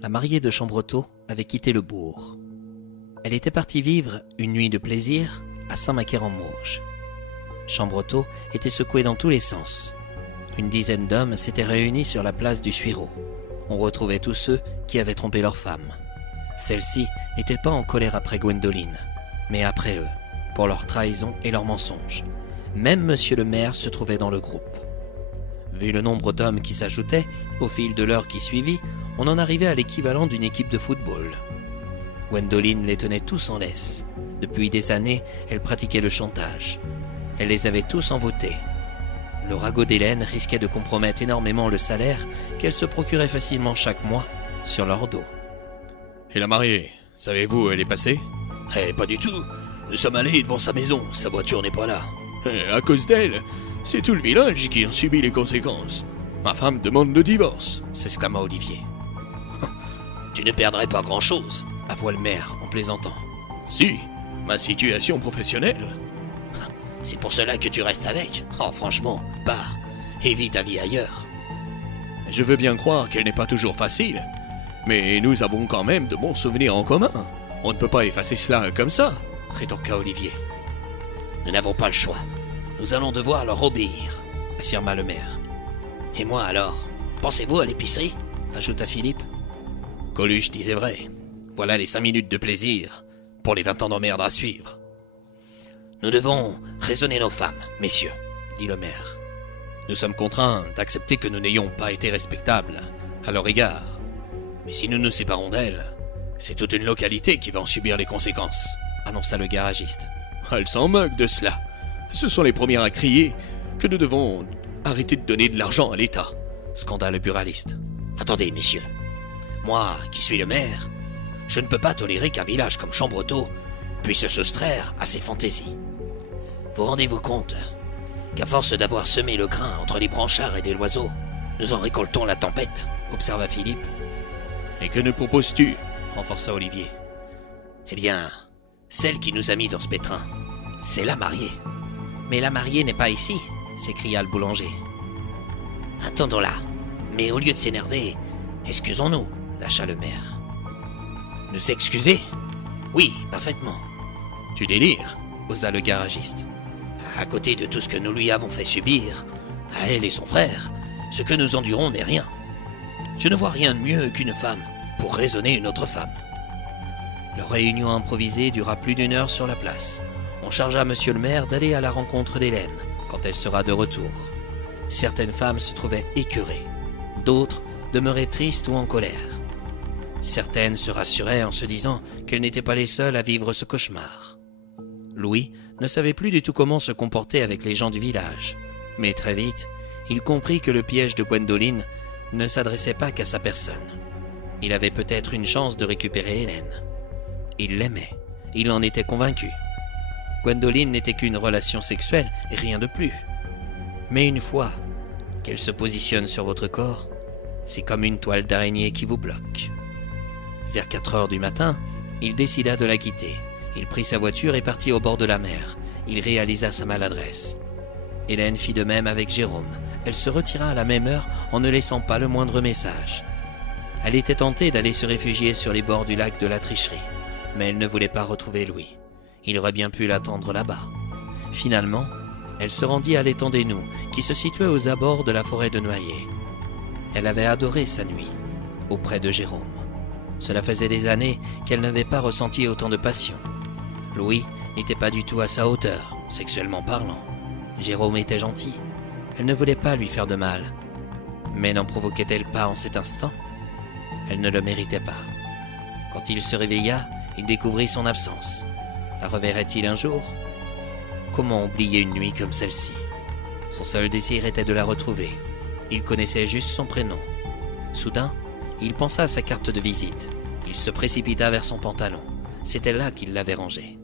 La mariée de Chambretot avait quitté le bourg. Elle était partie vivre une nuit de plaisir à Saint-Macaire-en-Mauges. Chambretot était secoué dans tous les sens. Une dizaine d'hommes s'étaient réunis sur la place du Suireau. On retrouvait tous ceux qui avaient trompé leur femme. Celle-ci n'était pas en colère après Gwendoline, mais après eux, pour leur trahison et leurs mensonges. Même monsieur le maire se trouvait dans le groupe. Vu le nombre d'hommes qui s'ajoutaient, au fil de l'heure qui suivit, on en arrivait à l'équivalent d'une équipe de football. Gwendoline les tenait tous en laisse. Depuis des années, elle pratiquait le chantage. Elle les avait tous envoûtés. Le ragot d'Hélène risquait de compromettre énormément le salaire qu'elle se procurait facilement chaque mois sur leur dos. Et la mariée, savez-vous où elle est passée? Pas du tout. Nous sommes allés devant sa maison, sa voiture n'est pas là. À cause d'elle, c'est tout le village qui en subit les conséquences. Ma femme demande le divorce, s'exclama Olivier. Tu ne perdrais pas grand-chose, avoua le maire en plaisantant. Si, ma situation professionnelle. C'est pour cela que tu restes avec. Oh, franchement, pars et vis ta vie ailleurs. Je veux bien croire qu'elle n'est pas toujours facile, mais nous avons quand même de bons souvenirs en commun. On ne peut pas effacer cela comme ça, rétorqua Olivier. Nous n'avons pas le choix. Nous allons devoir leur obéir, affirma le maire. Et moi alors, pensez-vous à l'épicerie? Ajouta Philippe. Coluche disait vrai. Voilà les 5 minutes de plaisir pour les 20 ans d'emmerde à suivre. Nous devons raisonner nos femmes, messieurs, dit le maire. Nous sommes contraints d'accepter que nous n'ayons pas été respectables à leur égard. Mais si nous nous séparons d'elles, c'est toute une localité qui va en subir les conséquences, annonça le garagiste. Elles s'en moquent de cela. Ce sont les premières à crier que nous devons arrêter de donner de l'argent à l'État, scanda le buraliste. Attendez, messieurs. Moi, qui suis le maire, je ne peux pas tolérer qu'un village comme Chambretot puisse se soustraire à ses fantaisies. Vous rendez-vous compte qu'à force d'avoir semé le grain entre les branchards et les loiseaux, nous en récoltons la tempête, observa Philippe. Et que nous proposes-tu? renforça Olivier. Eh bien, celle qui nous a mis dans ce pétrin, c'est la mariée. Mais la mariée n'est pas ici, s'écria le boulanger. Attendons-la, mais au lieu de s'énerver, excusons-nous, lâcha le maire. Nous excuser? Oui, parfaitement. Tu délires, osa le garagiste. À côté de tout ce que nous lui avons fait subir, à elle et son frère, ce que nous endurons n'est rien. Je ne vois rien de mieux qu'une femme pour raisonner une autre femme. Leur réunion improvisée dura plus d'1 heure sur la place. On chargea monsieur le maire d'aller à la rencontre d'Hélène quand elle sera de retour. Certaines femmes se trouvaient écœurées, d'autres demeuraient tristes ou en colère. Certaines se rassuraient en se disant qu'elles n'étaient pas les seules à vivre ce cauchemar. Louis ne savait plus du tout comment se comporter avec les gens du village, mais très vite, il comprit que le piège de Gwendoline ne s'adressait pas qu'à sa personne. Il avait peut-être une chance de récupérer Hélène. Il l'aimait, il en était convaincu. Gwendoline n'était qu'une relation sexuelle et rien de plus. Mais une fois qu'elle se positionne sur votre corps, c'est comme une toile d'araignée qui vous bloque. Vers 4 heures du matin, il décida de la quitter. Il prit sa voiture et partit au bord de la mer. Il réalisa sa maladresse. Hélène fit de même avec Jérôme. Elle se retira à la même heure en ne laissant pas le moindre message. Elle était tentée d'aller se réfugier sur les bords du lac de la Tricherie, mais elle ne voulait pas retrouver Louis. Il aurait bien pu l'attendre là-bas. Finalement, elle se rendit à l'étang des Noux, qui se situait aux abords de la forêt de Noyer. Elle avait adoré sa nuit, auprès de Jérôme. Cela faisait des années qu'elle n'avait pas ressenti autant de passion. Louis n'était pas du tout à sa hauteur, sexuellement parlant. Jérôme était gentil. Elle ne voulait pas lui faire de mal. Mais n'en provoquait-elle pas en cet instant? Elle ne le méritait pas. Quand il se réveilla, il découvrit son absence. La reverrait-il un jour? Comment oublier une nuit comme celle-ci? Son seul désir était de la retrouver. Il connaissait juste son prénom. Soudain, il pensa à sa carte de visite. Il se précipita vers son pantalon. C'était là qu'il l'avait rangée.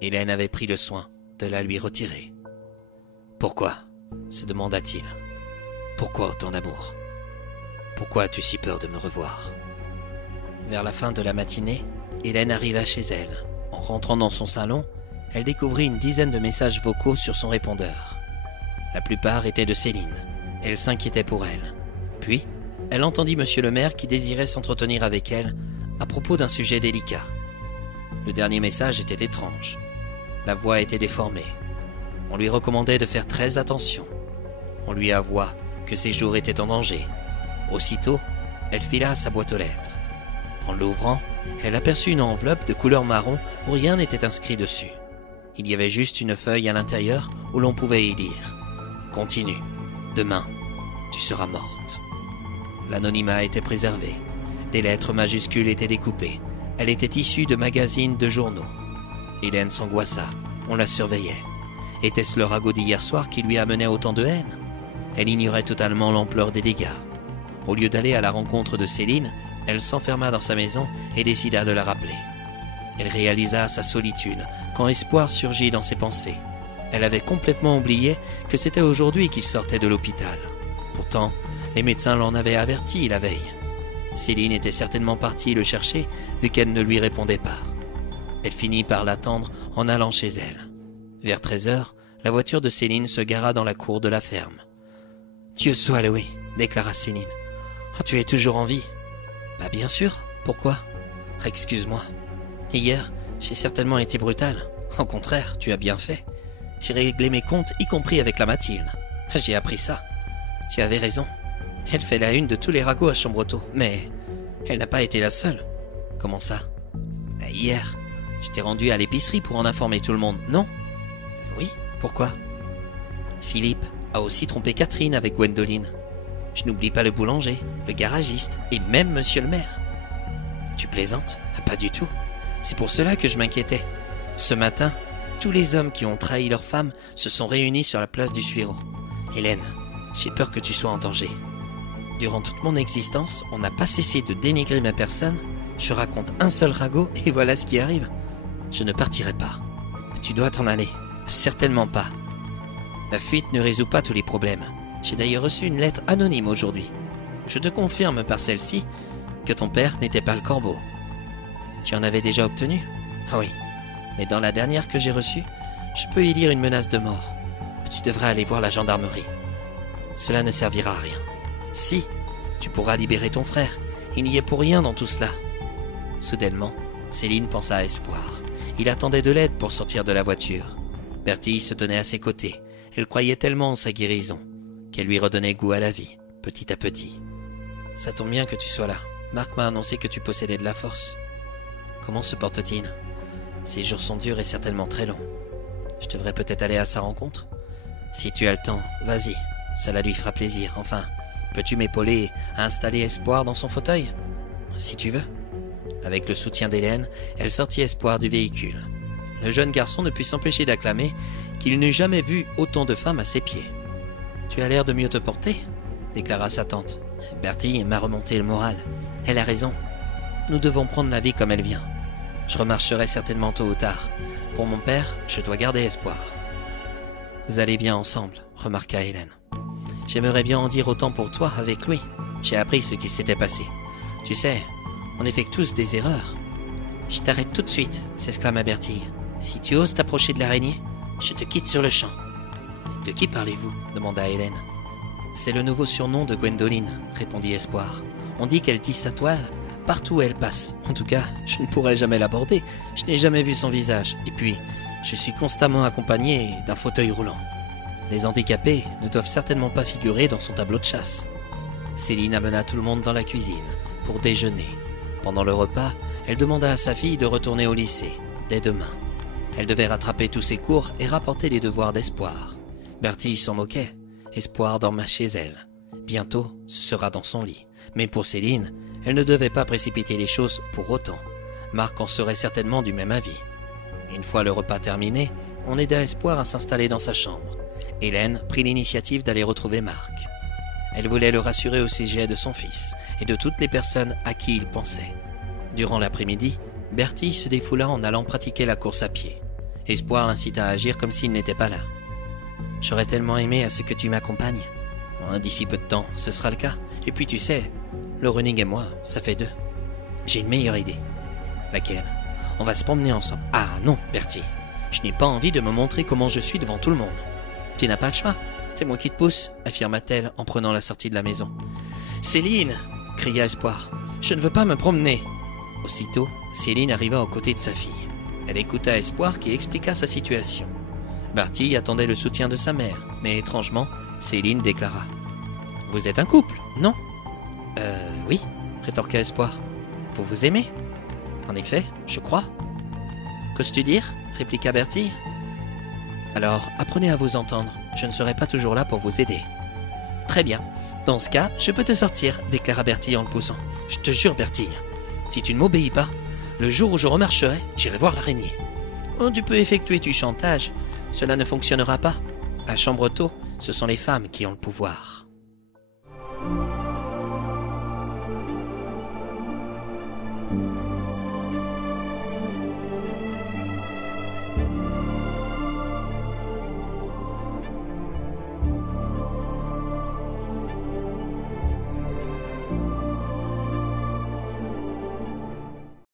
Hélène avait pris le soin de la lui retirer. « Pourquoi ?» se demanda-t-il. « Pourquoi autant d'amour? Pourquoi as-tu si peur de me revoir ?» Vers la fin de la matinée, Hélène arriva chez elle. En rentrant dans son salon, elle découvrit une dizaine de messages vocaux sur son répondeur. La plupart étaient de Céline. Elle s'inquiétait pour elle. Puis, elle entendit monsieur le maire qui désirait s'entretenir avec elle à propos d'un sujet délicat. Le dernier message était étrange. La voix était déformée. On lui recommandait de faire très attention. On lui avoua que ses jours étaient en danger. Aussitôt, elle fila à sa boîte aux lettres. En l'ouvrant, elle aperçut une enveloppe de couleur marron où rien n'était inscrit dessus. Il y avait juste une feuille à l'intérieur où l'on pouvait y lire « Continue. Demain, tu seras morte. » L'anonymat était préservé. Des lettres majuscules étaient découpées. Elle était issue de magazines de journaux. Hélène s'angoissa. On la surveillait. Était-ce le ragot d'hier soir qui lui amenait autant de haine? Elle ignorait totalement l'ampleur des dégâts. Au lieu d'aller à la rencontre de Céline, elle s'enferma dans sa maison et décida de la rappeler. Elle réalisa sa solitude quand espoir surgit dans ses pensées. Elle avait complètement oublié que c'était aujourd'hui qu'il sortait de l'hôpital. Pourtant, les médecins l'en avaient averti la veille. Céline était certainement partie le chercher vu qu'elle ne lui répondait pas. Elle finit par l'attendre en allant chez elle. Vers 13h, la voiture de Céline se gara dans la cour de la ferme. « Dieu soit loué !» déclara Céline. « Oh, tu es toujours en vie ?»« Bah bien sûr, pourquoi ?»« Excuse-moi. Hier, j'ai certainement été brutal. Au contraire, tu as bien fait. J'ai réglé mes comptes, y compris avec la Mathilde. J'ai appris ça. Tu avais raison. Elle fait la une de tous les ragots à Chambretot, mais elle n'a pas été la seule. » « Comment ça ?»« Hier, tu t'es rendu à l'épicerie pour en informer tout le monde, non ?»« Oui, pourquoi ?»« Philippe a aussi trompé Catherine avec Gwendoline. Je n'oublie pas le boulanger, le garagiste et même monsieur le maire. »« Tu plaisantes ? Pas du tout. C'est pour cela que je m'inquiétais. Ce matin, tous les hommes qui ont trahi leur femme se sont réunis sur la place du Suiron. Hélène, j'ai peur que tu sois en danger. Durant toute mon existence, on n'a pas cessé de dénigrer ma personne. Je raconte un seul ragot et voilà ce qui arrive. Je ne partirai pas. Tu dois t'en aller. Certainement pas. La fuite ne résout pas tous les problèmes. J'ai d'ailleurs reçu une lettre anonyme aujourd'hui. Je te confirme par celle-ci que ton père n'était pas le corbeau. Tu en avais déjà obtenu ? Ah oui. Mais dans la dernière que j'ai reçue, je peux y lire une menace de mort. Tu devrais aller voir la gendarmerie. Cela ne servira à rien. Si, tu pourras libérer ton frère. Il n'y est pour rien dans tout cela. Soudainement, Céline pensa à Espoir. Il attendait de l'aide pour sortir de la voiture. Bertille se tenait à ses côtés. Elle croyait tellement en sa guérison qu'elle lui redonnait goût à la vie, petit à petit. « Ça tombe bien que tu sois là. Marc m'a annoncé que tu possédais de la force. Comment se porte-t-il ? Ces jours sont durs et certainement très longs. Je devrais peut-être aller à sa rencontre ? Si tu as le temps, vas-y. Cela lui fera plaisir. Enfin, peux-tu m'épauler à installer Espoir dans son fauteuil ? Si tu veux. » Avec le soutien d'Hélène, elle sortit Espoir du véhicule. Le jeune garçon ne put s'empêcher d'acclamer qu'il n'eût jamais vu autant de femmes à ses pieds. « Tu as l'air de mieux te porter » déclara sa tante. Bertille m'a remonté le moral. Elle a raison. Nous devons prendre la vie comme elle vient. Je remarcherai certainement tôt ou tard. Pour mon père, je dois garder espoir. Vous allez bien ensemble, remarqua Hélène. J'aimerais bien en dire autant pour toi avec lui. J'ai appris ce qu'il s'était passé. Tu sais, on effectue tous des erreurs. Je t'arrête tout de suite, s'exclama Bertille. Si tu oses t'approcher de l'araignée, je te quitte sur le champ. De qui parlez-vous ? demanda Hélène. C'est le nouveau surnom de Gwendoline, répondit Espoir. On dit qu'elle tisse sa toile partout où elle passe. En tout cas, je ne pourrai jamais l'aborder. Je n'ai jamais vu son visage. Et puis, je suis constamment accompagné d'un fauteuil roulant. Les handicapés ne doivent certainement pas figurer dans son tableau de chasse. Céline amena tout le monde dans la cuisine pour déjeuner. Pendant le repas, elle demanda à sa fille de retourner au lycée, dès demain. Elle devait rattraper tous ses cours et rapporter les devoirs d'Espoir. Bertille s'en moquait. Espoir dormait chez elle. Bientôt, ce sera dans son lit. Mais pour Céline, elle ne devait pas précipiter les choses pour autant. Marc en serait certainement du même avis. Une fois le repas terminé, on aida Espoir à s'installer dans sa chambre. Hélène prit l'initiative d'aller retrouver Marc. Elle voulait le rassurer au sujet de son fils et de toutes les personnes à qui il pensait. Durant l'après-midi, Bertille se défoula en allant pratiquer la course à pied. Espoir l'incita à agir comme s'il n'était pas là. « J'aurais tellement aimé à ce que tu m'accompagnes. D'ici peu de temps, ce sera le cas. Et puis tu sais, le running et moi, ça fait deux. J'ai une meilleure idée. » « Laquelle ? On va se promener ensemble. »« Ah non, Bertille. Je n'ai pas envie de me montrer comment je suis devant tout le monde. »« Tu n'as pas le choix. C'est moi qui te pousse, affirma-t-elle en prenant la sortie de la maison. Céline !» cria Espoir. « Je ne veux pas me promener !» Aussitôt, Céline arriva aux côtés de sa fille. Elle écouta Espoir qui expliqua sa situation. Bertille attendait le soutien de sa mère, mais étrangement, Céline déclara « Vous êtes un couple, non ?»« Oui, » rétorqua Espoir. « Vous vous aimez ?»« En effet, je crois. »« Qu'oses-tu dire ?» répliqua Bertille. « Alors, apprenez à vous entendre, je ne serai pas toujours là pour vous aider. »« Très bien, dans ce cas, je peux te sortir, » déclara Bertille en le poussant. « Je te jure, Bertille, si tu ne m'obéis pas, le jour où je remarcherai, j'irai voir l'araignée. »« Oh, tu peux effectuer du chantage, cela ne fonctionnera pas. À Chambretot, ce sont les femmes qui ont le pouvoir. »